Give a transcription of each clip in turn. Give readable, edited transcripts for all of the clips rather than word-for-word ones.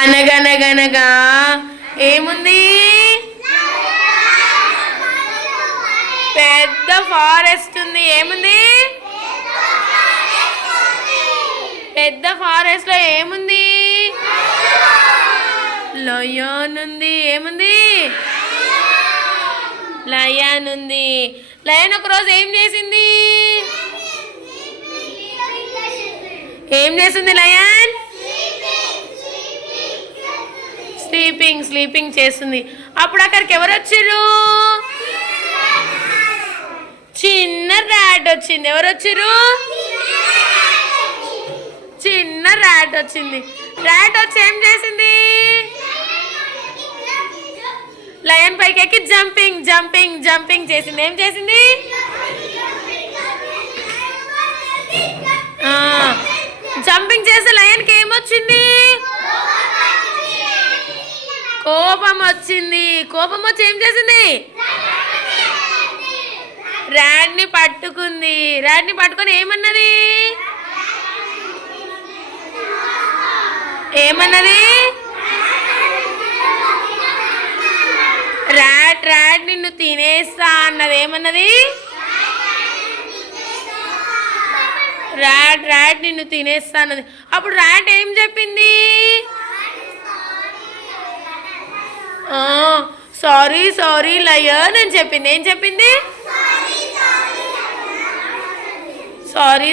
అనగనగనగా ఏముంది? పెద్ద ఫారెస్ట్ ఉంది. ఏముంది? పెద్ద ఫారెస్ట్ లో ఏముంది? లయన్ ఉంది. ఏముంది? లయన్ ఉంది. లయన్ ఒకరోజు ఏం చేసింది? ఏం చేసింది లయన్? స్లీపింగ్ చేస్తుంది. అప్పుడు అక్కడికి ఎవరు వచ్చారు? చిన్న ర్యాట్ వచ్చింది. ఎవరు వచ్చారు? చిన్న ర్యాట్ వచ్చింది. ర్యాట్ వచ్చి ఏం చేసింది? లయన్ పైకి ఎక్కి జంపింగ్ చేసింది. ఏం చేసింది? జంపింగ్ చేస్తే లయన్కి ఏమొచ్చింది? కోపం వచ్చింది. కోపం వచ్చి ఏం చేసింది? ర్యాట్ని పట్టుకుంది. ర్యాట్ని పట్టుకొని ఏమన్నది? ర్యాట్ నిన్ను తినేస్తా అన్నది. ఏమన్నది? ర్యాట్ నిన్ను తినేస్తా అన్నది. అప్పుడు ర్యాట్ ఏం చెప్పింది? సారీ లయన్ అని చెప్పింది. ఏం చెప్పింది?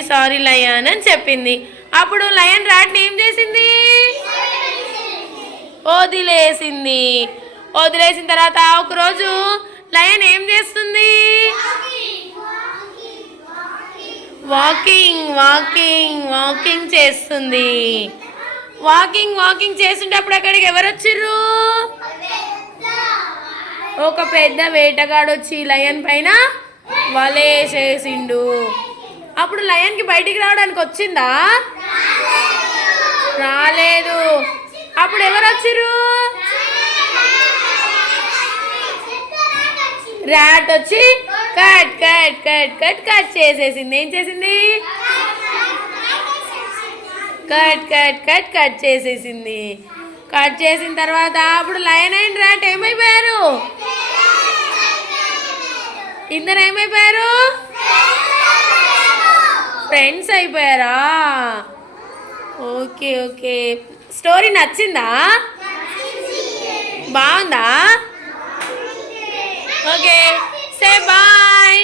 సారీ లయన్ అని చెప్పింది. అప్పుడు లయన్ ర్యాట్ని ఏం చేసింది? వదిలేసిన తర్వాత ఒకరోజు లయన్ ఏం చేస్తుంది? వాకింగ్ చేస్తుంది. వాకింగ్ చేస్తుంటే అప్పుడు అక్కడికి ఎవరు వచ్చిర్రు? ఒక పెద్ద వేటగాడు వచ్చి లయన్ పైన వలేసేసిండు. అప్పుడు లయన్కి బయటికి రావడానికి వచ్చిందా? రాలేదు. అప్పుడు ఎవరు వచ్చిర్రు? ర్యాట్ వచ్చి కట్ చేసేసింది. ఏం చేసింది? కట్ చేసేసింది. కట్ చేసిన తర్వాత అప్పుడు లయన్ అండ్ ర్యాట్ ఏమైపోయారు? ఇద్దరు ఏమైపోయారు? ఫ్రెండ్స్ అయిపోయారా? ఓకే. స్టోరీ నచ్చిందా? బాగుందా? Okay, say bye.